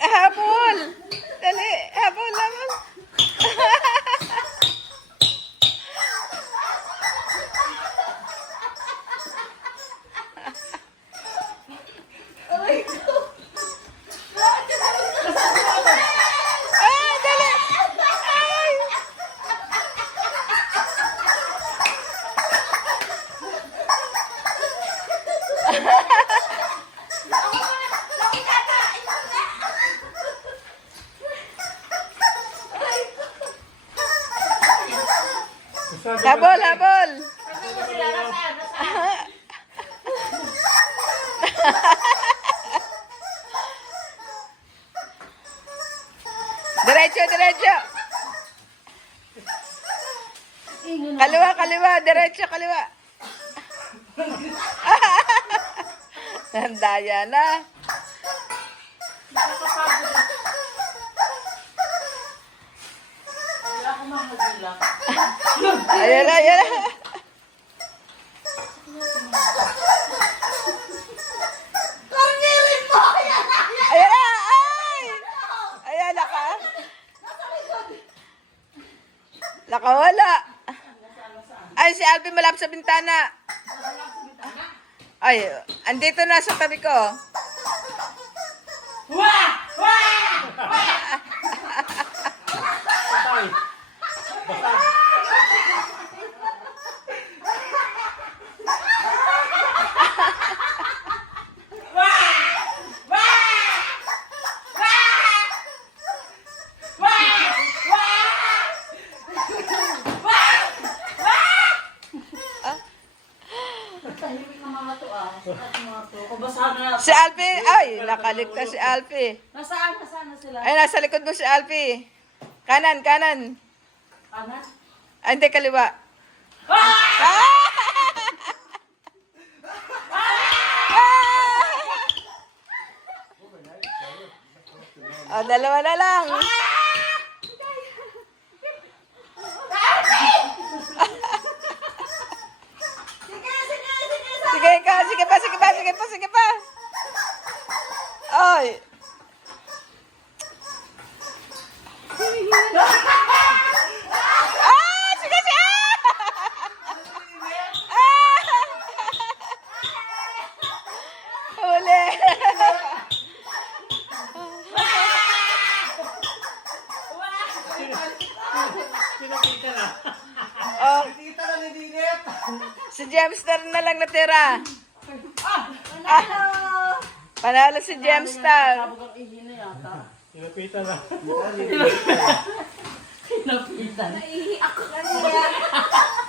Habol! Dali, habol, habol. Ah, dali! Ay! Habol, habol! Diretso, diretso! Kaliwa, kaliwa, diretso, kaliwa. Nandaya na. Ayan na, ayan na. Ayan na, ay! Ayan, nakawala. Ay, si Alvin malapit sa bintana. Ay, andito na sa tabi ko. Wah! Si Alfie, ay, nakaligtas si Alfie. Nasaan na sila? Ay, nasa likod mo si Alfie. Kanan, kanan. Kanan? Ay, hindi, kaliwa. Oh, dalawa na lang. Sige ka, sige pa, sige pa, sige pa, sige pa. Ay. Ah, sige, sige. Huli. Pinakita na. Oh, Kita na ni Dinit. si Gemstar na lang natira. Hello! Panalo si Gemstar. Sabog ang ihi na yata. Pinakita na. Pinapitan. Naihi ako kanina.